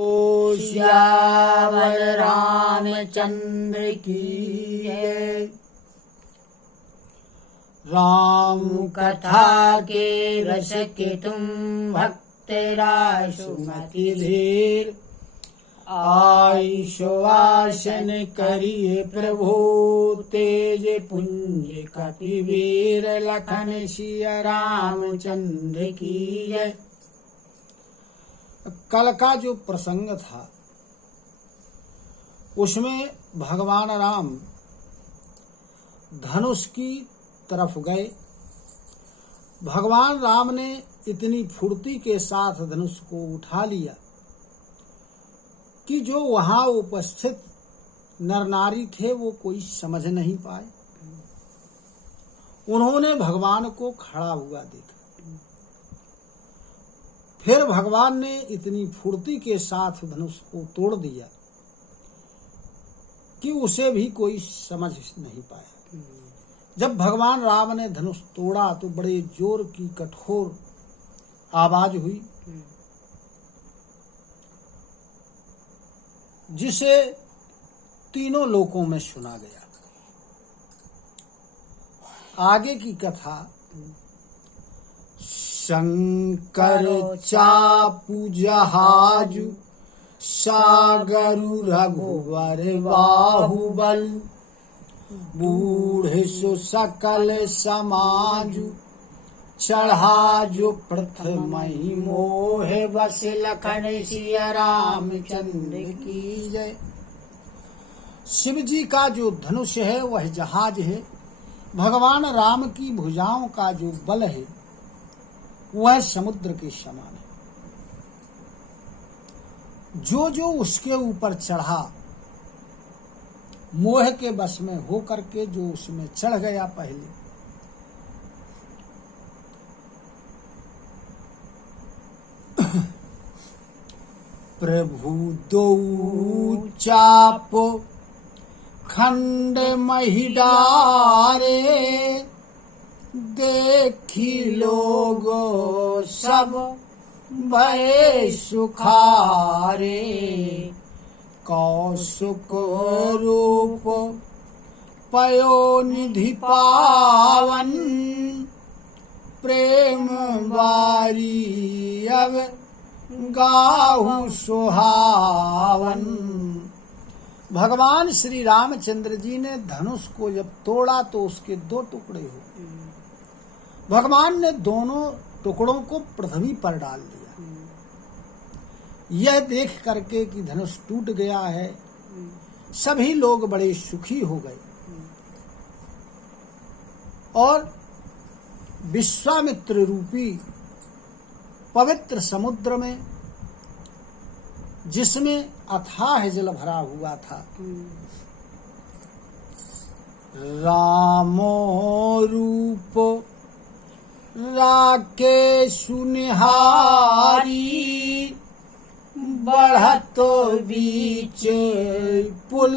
सियावर रामचंद्र की जय। राम कथा के रस के तुम भक्त रासुमति धीर, आई सुवासन करिए प्रभु तेज पुंज कपिवीर, लखन सिया रामचंद्र की जय। कल का जो प्रसंग था उसमें भगवान राम धनुष की तरफ गए। भगवान राम ने इतनी फुर्ती के साथ धनुष को उठा लिया कि जो वहां उपस्थित नर नारी थे वो कोई समझ नहीं पाए। उन्होंने भगवान को खड़ा हुआ देखा। फिर भगवान ने इतनी फुर्ती के साथ धनुष को तोड़ दिया कि उसे भी कोई समझ नहीं पाया। जब भगवान राम ने धनुष तोड़ा तो बड़े जोर की कठोर आवाज हुई, जिसे तीनों लोकों में सुना गया। आगे की कथा, शंकर चापू जहाजु सागरु रघुवर बाहुबल, बूढ़ सु सकल समाजु चढ़ा जो प्रथमहि मोह, बस लखन सिया रामचंद्र की जय। शिव जी का जो धनुष है वह जहाज है। भगवान राम की भुजाओं का जो बल है वह समुद्र के समान है। जो जो उसके ऊपर चढ़ा, मोह के बस में हो करके जो उसमें चढ़ गया पहले, प्रभु दो चाप खंड मही डारे, देखी लोगो सब भय सुखारे, कौसुक रूप पयो निधि पावन, प्रेम बारी अब गाहु सुहावन। भगवान श्री रामचंद्र जी ने धनुष को जब तोड़ा तो उसके दो टुकड़े हो। भगवान ने दोनों टुकड़ों को पृथ्वी पर डाल दिया। यह देख करके कि धनुष टूट गया है, सभी लोग बड़े सुखी हो गए और विश्वामित्र रूपी पवित्र समुद्र में, जिसमें अथाह जल भरा हुआ था, रामो रूप राके सुनिहारी, बढ़त बीच पुल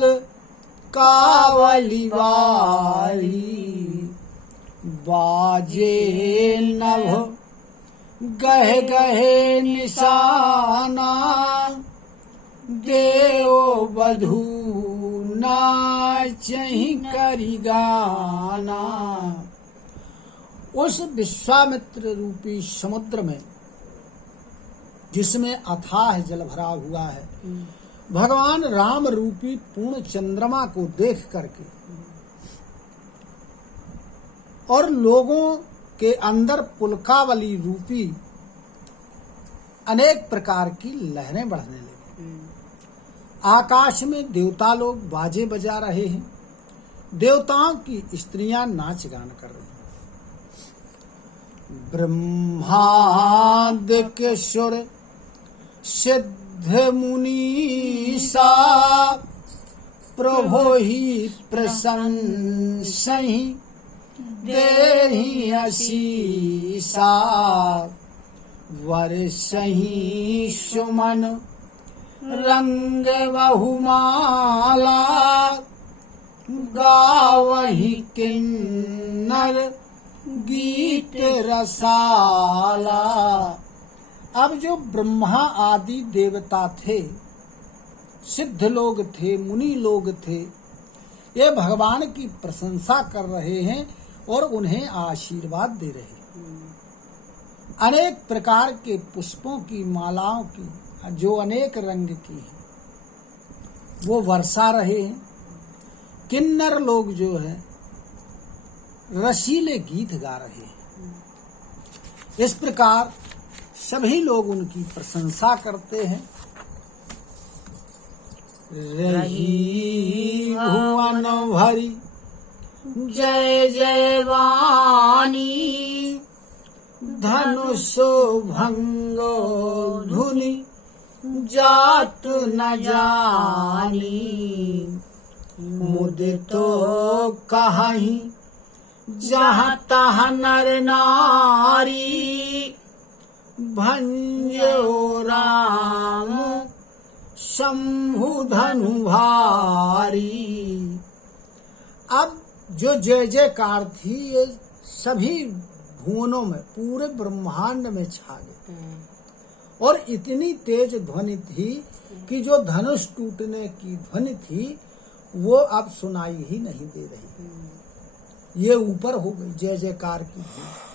कावली वारी, बाजे नभ गहे गहे निशाना, देव बधू नाचहि करि गाना। उस विश्वामित्र रूपी समुद्र में, जिसमें अथाह जल भरा हुआ है, भगवान राम रूपी पूर्ण चंद्रमा को देख करके और लोगों के अंदर पुलकावली रूपी अनेक प्रकार की लहरें बढ़ने लगी। आकाश में देवता लोग बाजे बजा रहे हैं, देवताओं की स्त्रियां नाच गान कर रही हैं। ब्रह्मादिक सुर सिद्ध मुनीसा, प्रभो ही प्रशंसहि देहि आशीषा, वर्षहि सुमन रंग बहुमाला, गावहि किन्नर गीत रसाला। अब जो ब्रह्मा आदि देवता थे, सिद्ध लोग थे, मुनि लोग थे, ये भगवान की प्रशंसा कर रहे हैं और उन्हें आशीर्वाद दे रहे हैं। अनेक प्रकार के पुष्पों की, मालाओं की, जो अनेक रंग की है, वो वर्षा रहे हैं। किन्नर लोग जो है रसीले गीत गा रहे हैं। इस प्रकार सभी लोग उनकी प्रशंसा करते हैं। रही भुवन भरी जय जय वाणी, धनुषो भंगो धुनि जात न जानी। मुदितो कहीं जहाँ तहाँ नर नारी, भंजो राम शंभु धनु भारी। अब जो जय जयकार थी ये सभी भुवनों में, पूरे ब्रह्मांड में छा गई और इतनी तेज ध्वनि थी कि जो धनुष टूटने की ध्वनि थी वो अब सुनाई ही नहीं दे रही। ये ऊपर हो गई जय जयकार की ध्वनि।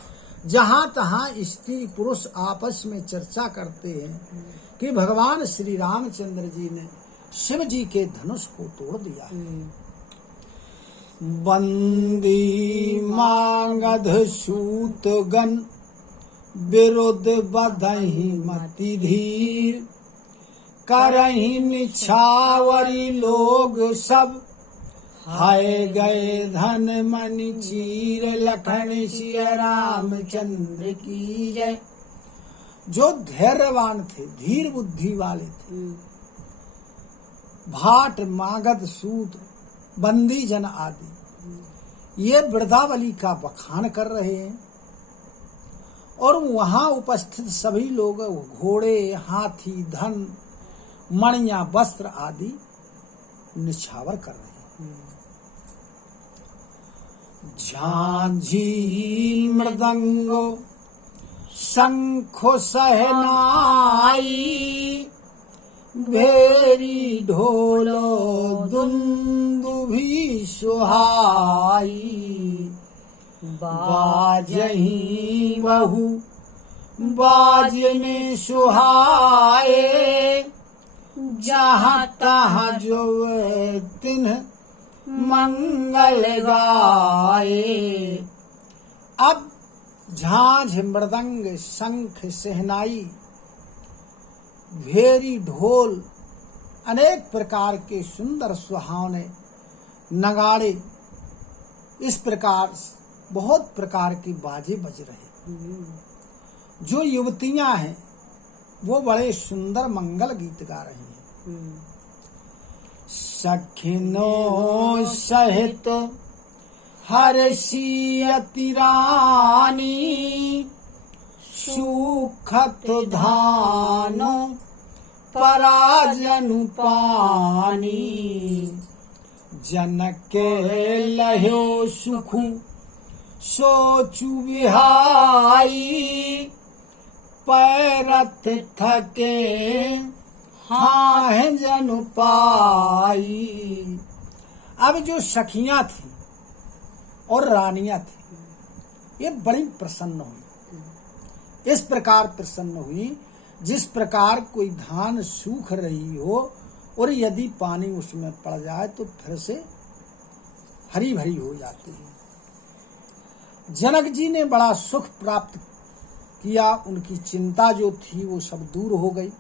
जहाँ तहाँ स्त्री पुरुष आपस में चर्चा करते हैं कि भगवान श्री रामचंद्र जी ने शिव जी के धनुष को तोड़ दिया। बंदी मांगध सूत गन, विरुद्ध बधहि मति धीर। करहि निछावरी लोग सब, हाय गए धन मनि चीर। लखन सिय रामचंद्र की जय। जो धैर्यवान थे, धीर बुद्धि वाले थे, भाट मागध सूत बंदी जन आदि, ये वृंदावली का बखान कर रहे हैं और वहां उपस्थित सभी लोग घोड़े, हाथी, धन, मणियां, वस्त्र आदि निछावर कर रहे हैं। झांझी मृदंगो शंखो सहनाई, भेरी ढोलो दुंदुभी सुहाई। बाजही बहु बाजने सुहाए, जहाँ तहाँ जो तिन्ह मंगल गाए। अब झांझ, मृदंग, शंख, सहनाई, भेरी, ढोल, अनेक प्रकार के सुंदर सुहावने नगाड़े, इस प्रकार बहुत प्रकार की बाजे बज रहे। जो युवतियां हैं वो बड़े सुंदर मंगल गीत गा रही हैं। सखिनो सहित हर्षी अति रानी, सुखत धानो पराजनु पानी। जनक के लह्यो सुखु सोचु विहाई, पैरथ थके हाँ जनु पाई। अब जो सखियां थी और रानियां थी ये बड़ी प्रसन्न हुई। इस प्रकार प्रसन्न हुई जिस प्रकार कोई धान सूख रही हो और यदि पानी उसमें पड़ जाए तो फिर से हरी भरी हो जाती है। जनक जी ने बड़ा सुख प्राप्त किया, उनकी चिंता जो थी वो सब दूर हो गई।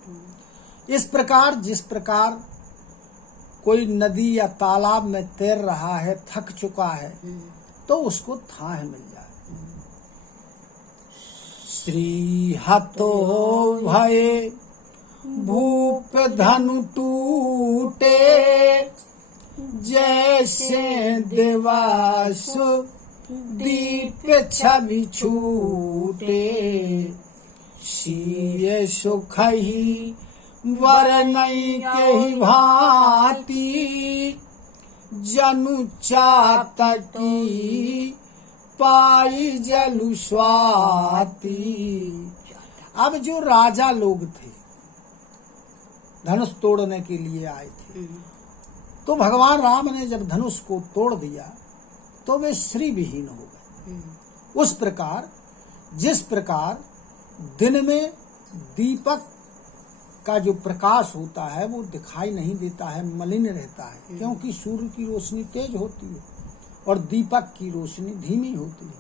इस प्रकार जिस प्रकार कोई नदी या तालाब में तैर रहा है, थक चुका है, तो उसको थाह मिल जाए। श्री हतो भये भूप धनु टूटे, जैसे देवासु दीप छवि छूटे। सीय सुखही वरनई के ही भांति, जनु चातकी पाई जलु स्वाति। अब जो राजा लोग थे धनुष तोड़ने के लिए आए थे, तो भगवान राम ने जब धनुष को तोड़ दिया तो वे श्री विहीन हो गए। उस प्रकार जिस प्रकार दिन में दीपक का जो प्रकाश होता है वो दिखाई नहीं देता है, मलिन रहता है, क्योंकि सूर्य की रोशनी तेज होती है और दीपक की रोशनी धीमी होती है।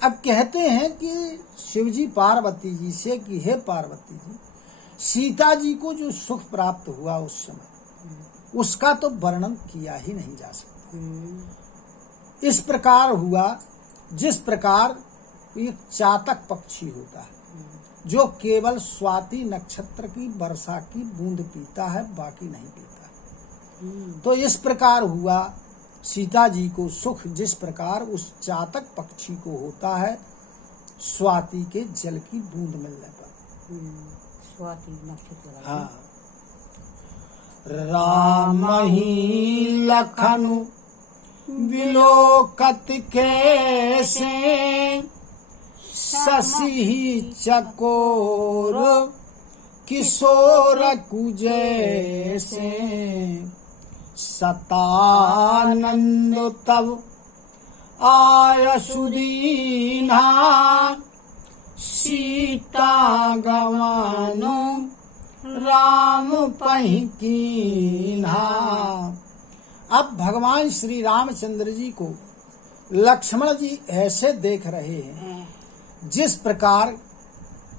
अब कहते हैं कि शिवजी पार्वती जी से कि हे पार्वती जी, सीता जी को जो सुख प्राप्त हुआ उस समय, उसका तो वर्णन किया ही नहीं जा सकता। इस प्रकार हुआ जिस प्रकार एक चातक पक्षी होता है जो केवल स्वाति नक्षत्र की वर्षा की बूंद पीता है, बाकी नहीं पीता। तो इस प्रकार हुआ सीता जी को सुख जिस प्रकार उस चातक पक्षी को होता है स्वाति के जल की बूंद मिलने पर। स्वाति नक्षत्र। हाँ। राम ही लखनु विलोकत कैसे, शशि चकोर किशोर कुजैसे, सतानंद तब आय सुदीना, सीता गवानो राम पहि कीन्हा। अब भगवान श्री रामचंद्र जी को लक्ष्मण जी ऐसे देख रहे हैं जिस प्रकार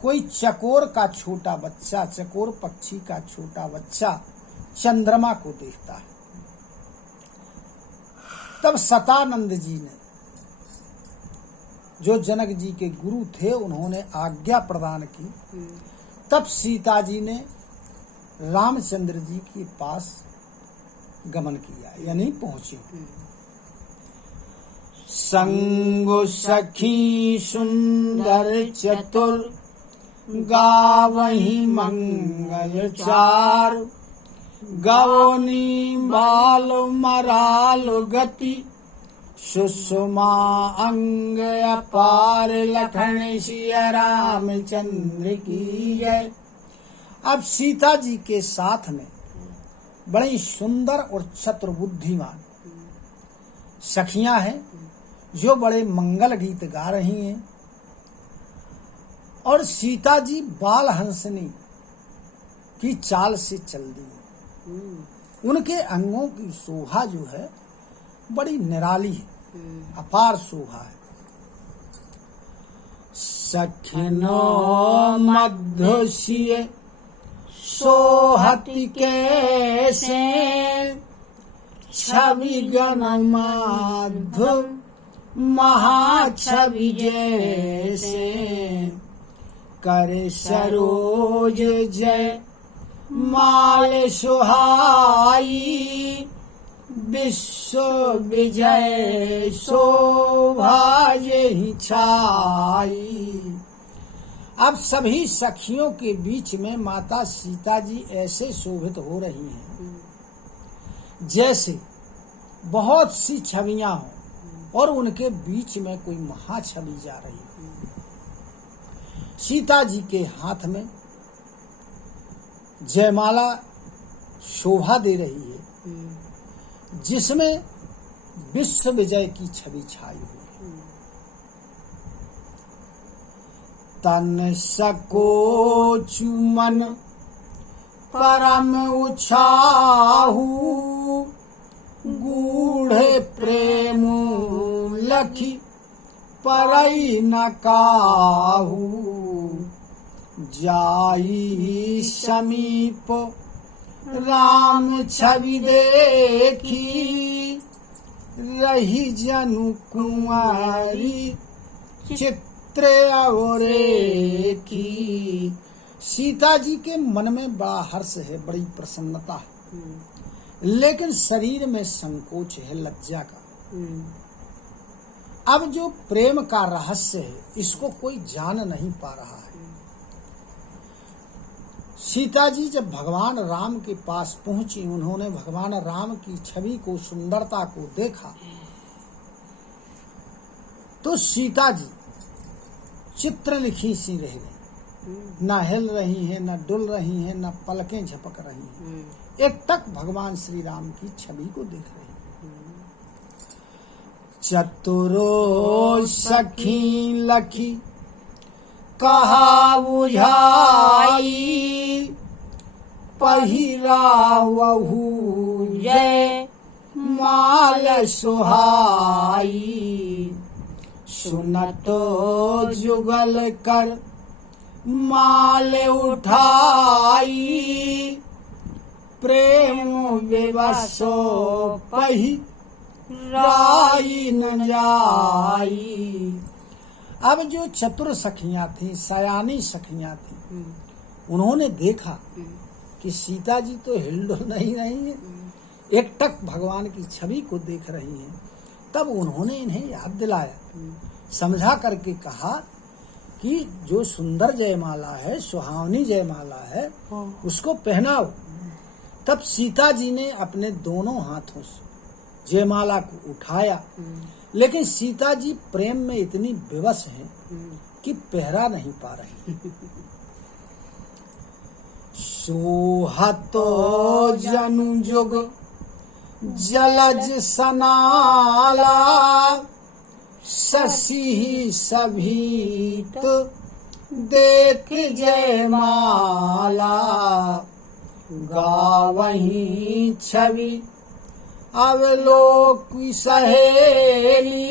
कोई चकोर का छोटा बच्चा, चकोर पक्षी का छोटा बच्चा चंद्रमा को देखता है। तब सतानंद जी ने, जो जनक जी के गुरु थे, उन्होंने आज्ञा प्रदान की। तब सीता जी ने रामचंद्र जी के पास गमन किया, यानी पहुंची। संग सखी सुंदर चतुर, गावही मंगल चार, गवनी बाल मराल गति, सुषमा अंग अपार, लखन सिया रामचंद्र की जय। अब सीता जी के साथ में बड़ी सुंदर और चतुर बुद्धिमान सखियां हैं जो बड़े मंगल गीत गा रही हैं, और सीता जी बाल हंसनी की चाल से चल दी। उनके अंगों की शोभा जो है बड़ी निराली है, अपार शोभा है। सखिनो मध्य सोहति कैसे, छवि गण माध्य महाछवि जैसे, करे सरोज जय माल सुहाई, विश्व विजय शोभा यही छाई। अब सभी सखियों के बीच में माता सीता जी ऐसे शोभित हो रही हैं जैसे बहुत सी छवियां हों और उनके बीच में कोई महाछवि जा रही है। सीता जी के हाथ में जयमाला शोभा दे रही है जिसमें विश्व विजय की छवि छाई हुई है। तन सको चुमन परम उछाहू, गूढ़े प्रेम लखी परई न काहू, जाई समीप राम छवि देखी, रही जनु कुंवारी चित्र अवरे की। सीता जी के मन में बड़ा हर्ष है, बड़ी प्रसन्नता है, लेकिन शरीर में संकोच है, लज्जा का। अब जो प्रेम का रहस्य है इसको कोई जान नहीं पा रहा है। सीता जी जब भगवान राम के पास पहुंची, उन्होंने भगवान राम की छवि को, सुंदरता को देखा, तो सीता जी चित्र लिखी सी रह गई, न हिल रही हैं, न डुल रही हैं, न पलकें झपक रही हैं, एकटक भगवान श्री राम की छवि को देख रही हैं। चतुरो सखी लखी कहा बुझाई, पहिरावहु जय माल सुहाई, सुनतो जुगल कर माल उठाई, प्रेम विवशो पहिराई न जाई। अब जो चतुर सखियां थी, सयानी सखियां थी, उन्होंने देखा कि सीता जी तो हिलडुल नहीं रही है, एकटक भगवान की छवि को देख रही हैं। तब उन्होंने इन्हें याद दिलाया, समझा करके कहा कि जो सुंदर जयमाला है, सुहावनी जयमाला है, उसको पहनाओ। तब सीता जी ने अपने दोनों हाथों से जयमाला को उठाया, लेकिन सीता जी प्रेम में इतनी विवश हैं कि पहरा नहीं पा रही। सोहतो जनु जुग जलज सनाला, शशि सभीत देख जयमाला, गावहीं छवि अवलोकी सहेली,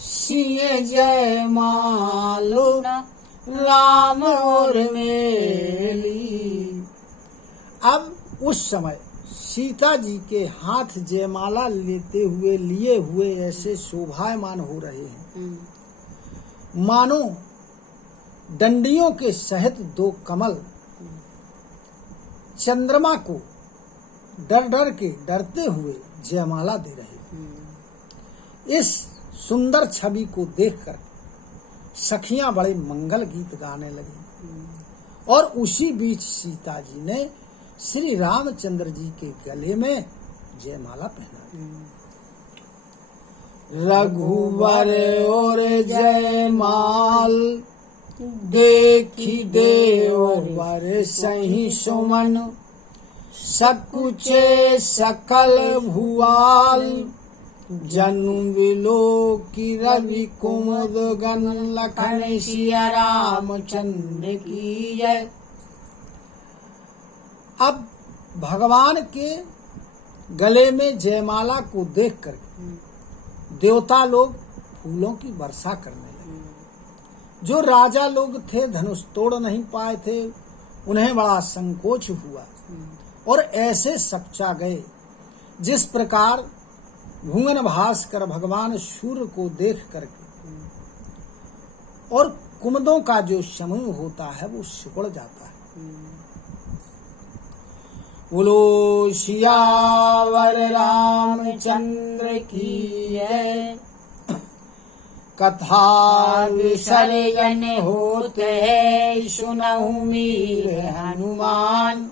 सिए जयमालो राम और मेली। अब उस समय सीता जी के हाथ जयमाला लिए हुए ऐसे शोभायमान हो रहे हैं, मानो डंडियों के सहित दो कमल चंद्रमा को डरते हुए जयमाला दे रहे हैं। इस सुंदर छवि को देखकर सखियां बड़े मंगल गीत गाने लगी, और उसी बीच सीता जी ने श्री रामचंद्र जी के गले में जयमाला पहना। रघुवर और जयमाल देखी देवर सही सुमन, सकुचे सकल भुआल, जनु विलो की रवि कुमुद गन, लखन सिया रामचंद्र की जय। अब भगवान के गले में जयमाला को देखकर देवता लोग फूलों की वर्षा करने लगे। जो राजा लोग थे धनुष तोड़ नहीं पाए थे, उन्हें बड़ा संकोच हुआ और ऐसे सपचा गए जिस प्रकार भुवन भास्कर भगवान सूर्य को देख करके और कुमुदों का जो समूह होता है वो सिकुड़ जाता है। बोलो सियावर रामचंद्र की जय। कथा विसर्जन होते है सुनहु मीर हनुमान,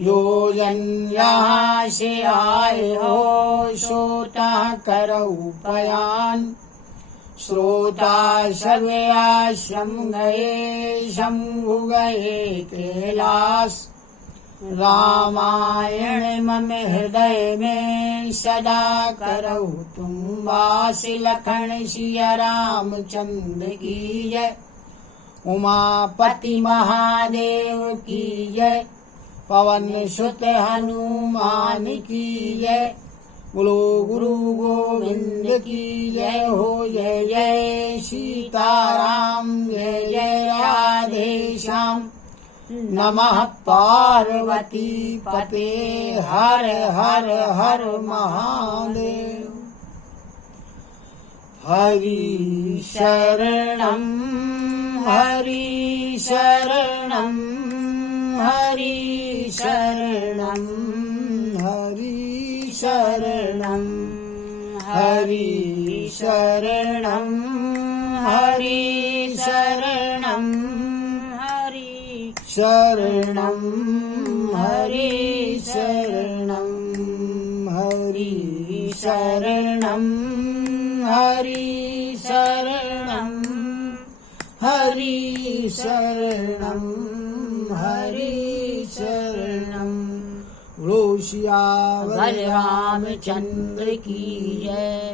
जो जन यहाँ से आए हो श्रोता करऊ पयान। श्रोता सब आश्रम गए शंभु गए कैलाश, रामायण मम हृदय में सदा करऊ तुम वास। लखन सिया रामचंद्र की जय। उमापति महादेव की जय। पवन सुत हनुमान की जय। बोलो गुरु गोविंद की जय हो। जय जय सीताराम, जय जय राधे श्याम। नमः पार्वती पते हर हर हर महादेव। हरि शरणं हरि शरणं हरि शरणं हरि शरणं हरि शरणं हरि शरणं शरणं हरि शरणं हरि शरणं हरि शरणं शरणम हरि शरणम। बोलो सियावर भगवान रामचंद्र की जय।